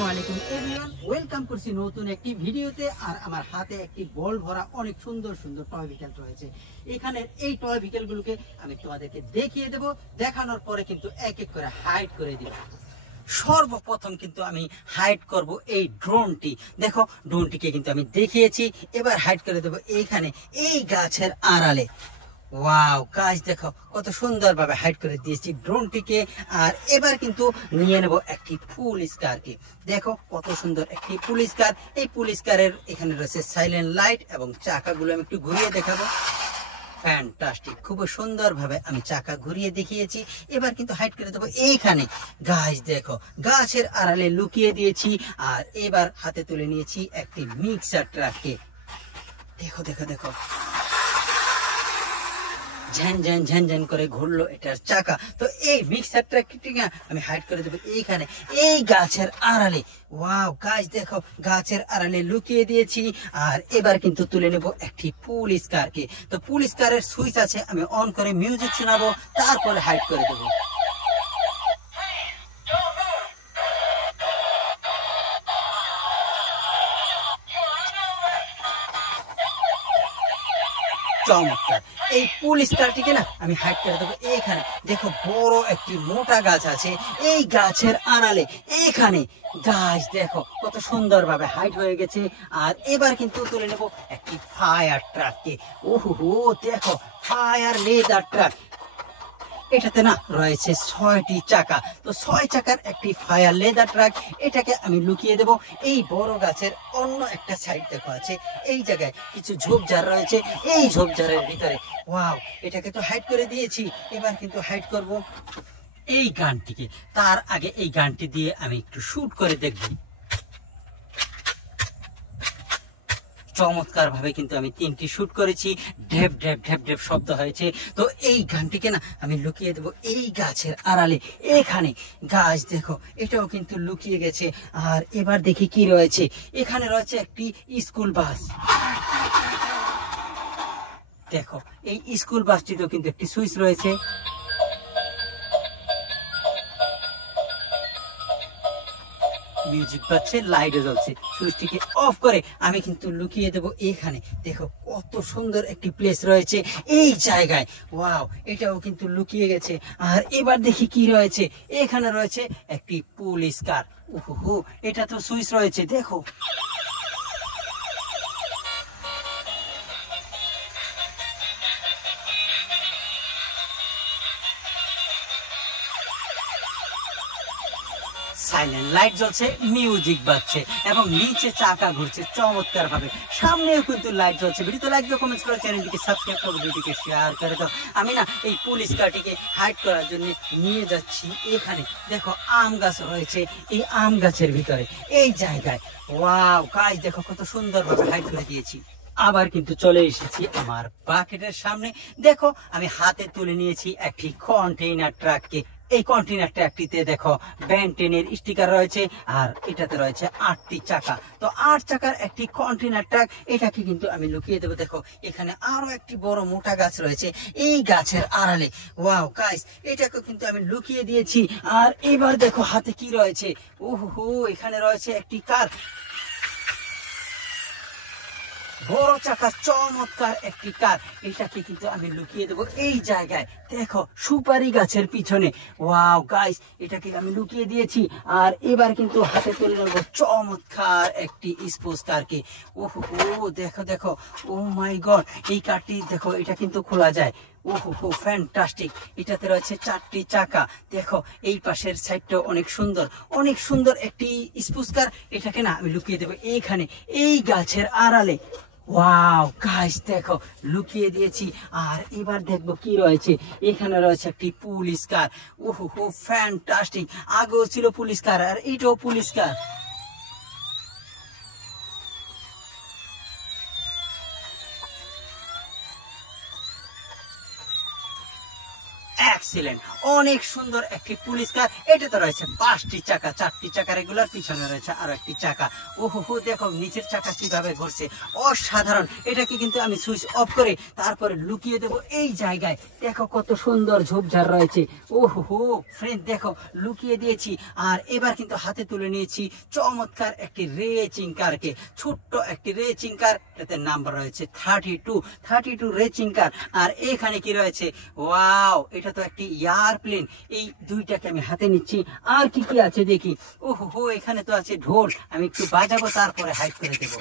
আসসালামু আলাইকুম everyone, welcome করছি নতুন একটি ভিডিওতে। আর আমার হাতে একটি বল ভরা অনেক সুন্দর সুন্দর টয় ভেহিকেল রয়েছে। এখানে এই টয় ভেহিকেলগুলোকে আমি তোমাদেরকে দেখিয়ে দেব, দেখানোর পরে কিন্তু এক এক করে হাইড করে দিব। সর্বপ্রথম কিন্তু আমি হাইড করব এই ড্রোনটি। দেখো, ড্রোনটিকে কিন্তু আমি দেখিয়েছি, এবার হাইড করে দেব এইখানে এই গাছের আড়ালে। ওয়াও গাইস, দেখো কত সুন্দরভাবে হাইড করে দিয়েছি ড্রোনটিকে। আর এবার কিন্তু নিয়ে নেব একটি পুলিশ কারকে। দেখো কত সুন্দর একটি পুলিশ কার। এই পুলিশ কারের এখানে রয়েছে সাইলেন্ট লাইট এবং চাকাগুলো আমি একটু ঘুরিয়ে দেখাবো। ফ্যান্টাস্টিক, খুব সুন্দরভাবে আমি চাকা ঘুরিয়ে দেখিয়েছি। এবার কিন্তু হাইড করে দেবো এইখানে। গাছ দেখো, গাছের আড়ালে লুকিয়ে দিয়েছি। আর এবার হাতে তুলে নিয়েছি একটি মিক্সার ট্রাককে। দেখো দেখো দেখো, ঝ্যান ঝ্যান ঝ্যান ঝ্যান করে ঘুরলো এটার চাকা। তো এই মিক্সার ট্রাকটিকে আমি হাইড করে দেবো এইখানে এই গাছের আড়ালে। ওয়াও গাছ দেখো, গাছের আড়ালে লুকিয়ে দিয়েছি। আর এবার কিন্তু তুলে নেব একটি পুলিশ কারকে। তো পুলিশ কারের সুইচ আছে, আমি অন করে মিউজিক শোনাবো, তারপরে হাইড করে দেবো। চমৎকার, এই পুলিশ কারটিকে না আমি হাইড করে দেবো এইখানে। দেখো বড় একটি মোটা গাছ আছে এই গাছের আড়ালে এইখানে। গাছ দেখো কত সুন্দরভাবে হাইড হয়ে গেছে। আর এবার কিন্তু তুলে নেব একটি ফায়ার ট্রাককে। ওহো দেখো, ফায়ার লেদার ট্রাক। এটাতে না রয়েছে 6টি চাকা। তো 6 চাকার একটি ফায়ার লেদার ট্রাক, এটাকে আমি লুকিয়ে দেব এই বড় গাছের অন্য একটা সাইড। দেখো আছে এই জায়গায় কিছু ঝোপঝাড় রয়েছে, এই ঝোপঝাড়ের ভিতরে। ওয়াও, এটাকে তো হাইড করে দিয়েছি। এবার কিন্তু হাইড করব এই গানটিকে। তার আগে এই গানটি দিয়ে আমি একটু শুট করে দেখব। চমৎকার ভাবে কিন্তু আমি 3টি শুট করেছি। ঢেপ ঢেপ ঢেপ ঢেপ শব্দ হয়েছে। তো এই গানটিকে না আমি লুকিয়ে দেবো এই গাছের আড়ালে এখানে। গাছ দেখো, এটাও কিন্তু লুকিয়ে গেছে। আর এবার দেখি কি রয়েছে। এখানে রয়েছে একটি স্কুল বাস। দেখো এই স্কুল বাসটিতেও কিন্তু একটি সুইচ রয়েছে। মিউজিক বাজছে, লাইটও জ্বলছে। সুইচটিকে অফ করে আমি কিন্তু লুকিয়ে দেব এখানে। দেখো কত সুন্দর একটি প্লেস রয়েছে এই জায়গায়। ওয়াও, এটাও কিন্তু লুকিয়ে গেছে। আর এবার দেখি কি রয়েছে। এখানে রয়েছে একটি পুলিশ কার। ওহো, এটা তো সুইচ রয়েছে, দেখো। সাইলেন্ট লাইট জ্বলছে, মিউজিক বাজছে এবং নিচে চাকা ঘুরছে চমৎকার ভাবে। সামনেও কিন্তু লাইট জ্বলছে। ভিডিওতে লাইক দাও, কমেন্টস করো, চ্যানেলটিকে সাবস্ক্রাইব করো, ভিডিওটিকে শেয়ার করে দাও। আমি না এই পুলিশ কারটিকে হাইড করার জন্য নিয়ে যাচ্ছি এখানে। দেখো আম গাছ রয়েছে এই আম গাছের ভিতরে এই জায়গায়। ওয়াও গাছ দেখো কত সুন্দর ভাবে হাইড করে দিয়েছি। আবার কিন্তু চলে এসেছি আমার বাকেটের সামনে। দেখো আমি হাতে তুলে নিয়েছি একটি কন্টেইনার ট্রাককে। এই কন্টেইনার ট্রাকটিতে দেখো ব্যান্টেনের স্টিকার রয়েছে। আর এটাতে রয়েছে 8টি চাকা। তো 8 চাকার একটি কন্টেইনার ট্রাক, এটাকে কিন্তু আমি লুকিয়ে দেবো। দেখো এখানে আরো একটি বড় মোটা গাছ রয়েছে এই গাছের আড়ালে। ওয়াও গাইস, এটাকে কিন্তু আমি লুকিয়ে দিয়েছি। আর এবার দেখো হাতে কি রয়েছে। ওহো, এখানে রয়েছে একটি কার, বড় চাকা চমৎকার একটি কার। এটাকে কিন্তু আমি লুকিয়ে দেবো এই জায়গায়। দেখো সুপারি গাছের পিছনে। ওয়াও গাইস, এটাকে আমি লুকিয়ে দিয়েছি। আর এবার কিন্তু হাতে তুলে নেবো চমৎকার একটি স্পোর্টস কারকে। ওহো দেখো দেখো, ও মাই গড, এই কারটি দেখো এটা কিন্তু খোলা যায়। ওহো ফ্যান্টাস্টিক, এটাতে রয়েছে 4টি চাকা। দেখো এই পাশের সাইডটা অনেক সুন্দর, অনেক সুন্দর একটি স্পোর্টস কার। এটাকে না আমি লুকিয়ে দেবো এইখানে এই গাছের আড়ালে। ওয়াও গাইস দেখো, লুকিয়ে দিয়েছি। আর এবার দেখবো কি রয়েছে। এখানে রয়েছে একটি পুলিশ কার। ওহো ফ্যান্টাস্টিক, আগেও ছিল পুলিশ কার আর এটাও পুলিশ কার। এক্সিলেন্ট, অনেক সুন্দর একটি পুলিশ কার। এটাতে রয়েছে 5টি চাকা, 4টি চাকা রেগুলার, পিছনে রয়েছে আরো একটি চাকা। ওহো দেখো নিচের চাকা কিভাবে ঘুরছে, অসাধারণ। এটাকে কিন্তু আমি সুইচ অফ করে তারপরে লুকিয়ে দেব এই জায়গায়। দেখো কত সুন্দর ঝোপঝাড় রয়েছে। ওহো ফ্রেন্ড দেখো লুকিয়ে দিয়েছি। আর এবার কিন্তু হাতে তুলে নিয়েছি চমৎকার একটি রেচিং কারকে, ছোট্ট একটি রেচিং কার। এতে নাম্বার রয়েছে 32 রেচিং কার। আর এখানে কি রয়েছে, ওয়াও এটা তো একটি এয়ারপ্লেন। এই দুইটাকে আমি হাতে নিচ্ছি। আর কি কি আছে দেখি। ওহো এখানে তো আছে ঢোল, আমি একটু বাজাবো তারপরে হাইড করে দেব।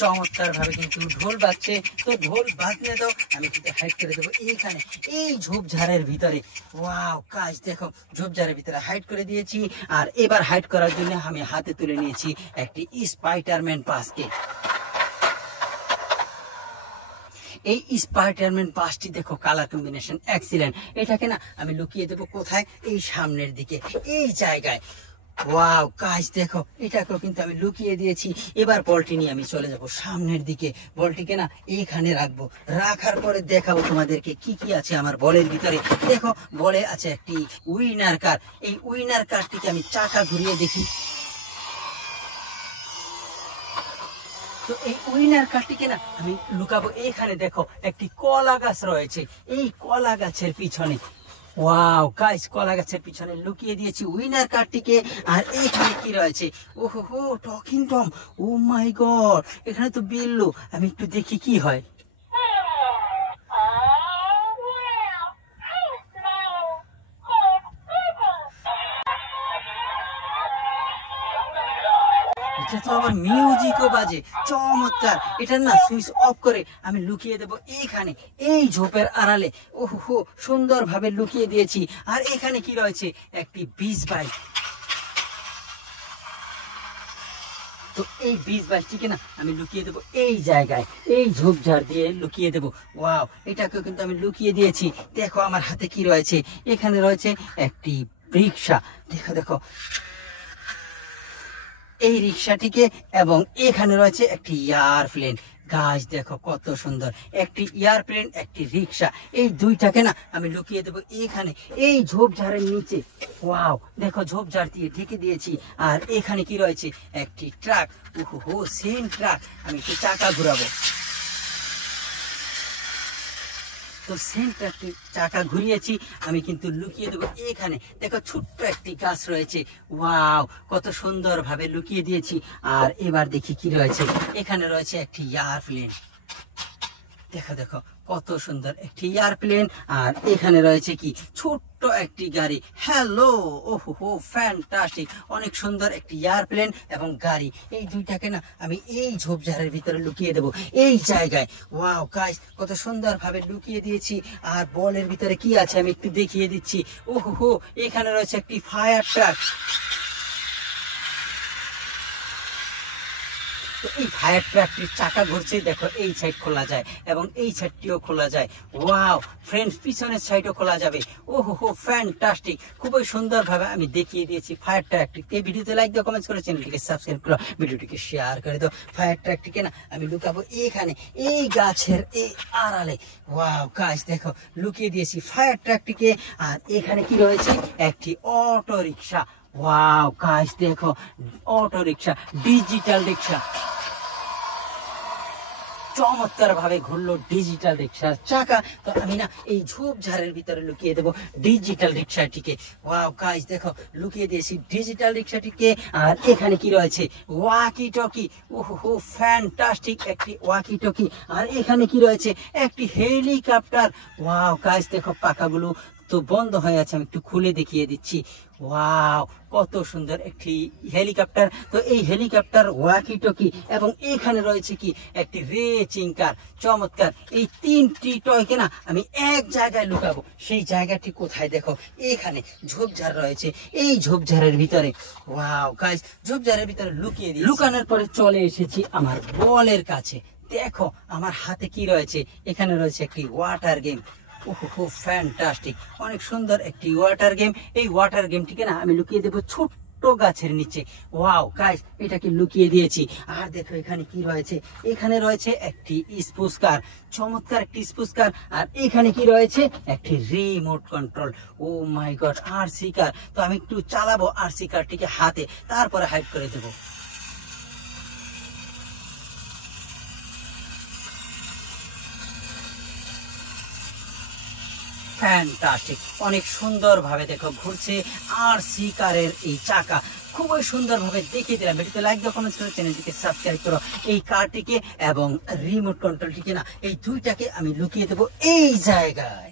চমৎকার ভাবে কিন্তু ঢোল বাজছে, তো ঢোল বাজলে দাও, আমি কিন্তু হাইড করে দেবো এইখানে এই ঝোপঝাড়ের ভিতরে। ওয়াও কাজ দেখো ঝোপঝাড়ের ভিতরে হাইড করে দিয়েছি। আর এবার হাইড করার জন্য আমি হাতে তুলে নিয়েছি একটি স্পাইডারম্যান পাসকে। এই স্পাইডারম্যান পাসটি দেখো কালার কম্বিনেশন এক্সিলেন্ট। এটাকে না আমি লুকিয়ে দেবো কোথায়, এই সামনের দিকে এই জায়গায়। ওয়াও গাইস দেখো এটাকেও কিন্তু আমি লুকিয়ে দিয়েছি। এবার বলটি নিয়ে আমি চলে যাব সামনের দিকে। বলটিকে না এইখানে রাখবো, রাখার পরে দেখাবো তোমাদেরকে কি কি আছে আমার বলের ভিতরে। দেখো বলে আছে একটি উইনার কার। এই উইনার কারটিকে আমি চাকা ঘুরিয়ে দেখি। তো এই উইনার কারটিকে না আমি লুকাবো এখানে। দেখো একটি কলা গাছ রয়েছে, এই কলা গাছের পিছনে। ওয়াও গাইস কলা গাছের পিছনে লুকিয়ে দিয়েছি উইনার কার্ডটিকে। আর এখানে কি রয়েছে, ওহো টকিং টম, ও মাই গড, এখানে তো বিল্লু। আমি একটু দেখি কি হয়। এটা তো আবার মিউজিকও বাজে, চমৎকার। এটার না সুইচ অফ করে আমি লুকিয়ে দেব এইখানে এই ঝোপের আড়ালে। ওহো সুন্দর ভাবে লুকিয়ে দিয়েছি। আর এখানে কি রয়েছে, একটি বিচ বাইক। তো এই বিচ বাইকটিকে না আমি লুকিয়ে দেবো এই জায়গায়, এই ঝোপঝাড় দিয়ে লুকিয়ে দেবো। ওয়াও এটাকেও কিন্তু আমি লুকিয়ে দিয়েছি। দেখো আমার হাতে কি রয়েছে, এখানে রয়েছে একটি রিক্সা। দেখো দেখো এই রিক্সাটিকে, এবং এখানে রয়েছে একটি এয়ারপ্লেন। গাছ দেখো কত সুন্দর, একটি এয়ারপ্লেন একটি রিক্সা। এই দুইটাকে না আমি লুকিয়ে দেবো এখানে এই ঝোপঝাড়ের নিচে। ওয়াও দেখো ঝোপঝাড় দিয়ে ঢেকে দিয়েছি। আর এখানে কি রয়েছে, একটি ট্রাক। ওহো সেম ট্রাক। আমি একটু চাকা ঘুরাবো। তো সেম ট্রাকটি চাকা ঘুরিয়েছি, আমি কিন্তু লুকিয়ে দেবো এখানে। দেখো ছোট্ট একটি গাছ রয়েছে। ওয়াও কত সুন্দর ভাবে লুকিয়ে দিয়েছি। আর এবার দেখি কি রয়েছে, এখানে রয়েছে একটি এয়ারপ্লেন। দেখো দেখো কত সুন্দর একটি এয়ারপ্লেন। আর এখানে রয়েছে কি, ছোট্ট একটি গাড়ি। হ্যালো ওহো ফ্যান্টাস্টিক, অনেক সুন্দর একটি এয়ারপ্লেন এবং গাড়ি। এই দুইটাকে না আমি এই ঝোপঝাড়ের ভিতরে লুকিয়ে দেবো এই জায়গায়। ওয়াও গাইস কত সুন্দর ভাবে লুকিয়ে দিয়েছি। আর বলের ভিতরে কি আছে আমি একটু দেখিয়ে দিচ্ছি। ওহো এখানে রয়েছে একটি ফায়ার ট্রাক। তো এই ফায়ার ট্রাকটির চাকা ঘুরছে। দেখো এই সাইড খোলা যায় এবং এই সাইডটিও খোলা যায়। ওয়াও ফ্রেন্ডস পিছনের সাইডও খোলা যাবে। ওহো ফ্যান্টাস্টিক, খুবই সুন্দর ভাবে আমি দেখিয়ে দিয়েছি ফায়ার ট্রাকটি। এই ভিডিওতে লাইক দাও, কমেন্টস করে চ্যানেলটিকে সাবস্ক্রাইব করো, ভিডিওটিকে শেয়ার করে দাও। ফায়ার ট্রাকটিকে না আমি লুকাবো এখানে এই গাছের এই আড়ালে। ওয়াও গাছ দেখো লুকিয়ে দিয়েছি ফায়ার ট্রাকটিকে। আর এখানে কি রয়েছে, একটি অটো রিক্সা। ওয়াও গাছ দেখো অটো রিক্সা, ডিজিটাল রিক্সা। চমৎকার ভাবে ঘুরলো ডিজিটাল রিক্সার চাকা। তো আমি না এই ঝোপঝাড়ের ভিতরে লুকিয়ে দেবো ডিজিটাল রিক্সাটিকে। ওয়াও গাইস দেখো লুকিয়ে দিয়েছি ডিজিটাল রিক্সাটিকে। আর এখানে কি রয়েছে, ওয়াকি টকি। ওহো ফ্যান্টাস্টিক একটি ওয়াকি টকি। আর এখানে কি রয়েছে, একটি হেলিকপ্টার। ওয়াও গাইস দেখো পাকাগুলো তো বন্ধ হয়ে আছে, আমি একটু খুলে দেখিয়ে দিচ্ছি। ওয়াও কত সুন্দর একটি হেলিকপ্টার। তো এই হেলিকপ্টার, ওয়াকি টকি এবং এখানে রয়েছে কি, একটি রেচিং কার। চমৎকার, এই তিনটি টয়কে না আমি এক জায়গায় লুকাবো। সেই জায়গাটি কোথায়, দেখো এখানে ঝোপঝাড় রয়েছে এই ঝোপঝাড়ের ভিতরে। ওয়াও গাইস ঝোপঝাড়ের ভিতরে লুকিয়ে দিই। লুকানোর পরে চলে এসেছি আমার বলের কাছে। দেখো আমার হাতে কি রয়েছে, এখানে রয়েছে একটি ওয়াটার গেম। ওহো ফ্যান্টাস্টিক, অনেক সুন্দর একটি ওয়াটার গেম। এই ওয়াটার গেমটিকে না আমি লুকিয়ে দেবো ছোট্ট ছোট্ট গাছের নিচে। ওয়াও গাইস, এটাকে লুকিয়ে দিয়েছি। আর দেখো এখানে কি রয়েছে, এখানে রয়েছে একটি স্পুশ কার, চমৎকার একটি স্পুশ কার। আর এখানে কি রয়েছে, একটি রিমোট কন্ট্রোল। ও মাই গড, আরসি কার। তো আমি একটু চালাবো আরসি কারটিকে হাতে, তারপরে হাইড করে দেবো। ফ্যান্টাস্টিক, অনেক সুন্দর ভাবে দেখো ঘুরছে আরসি কারের এই চাকা। খুবই সুন্দর ভাবে দেখিয়ে দিলাম। ভিডিওতে লাইক দাও, কমেন্ট করো, চ্যানেলটিকে সাবস্ক্রাইব করো। এই কারটিকে এবং রিমোট কন্ট্রোলটিকে না, এই দুইটাকে আমি লুকিয়ে দেবো এই জায়গায়।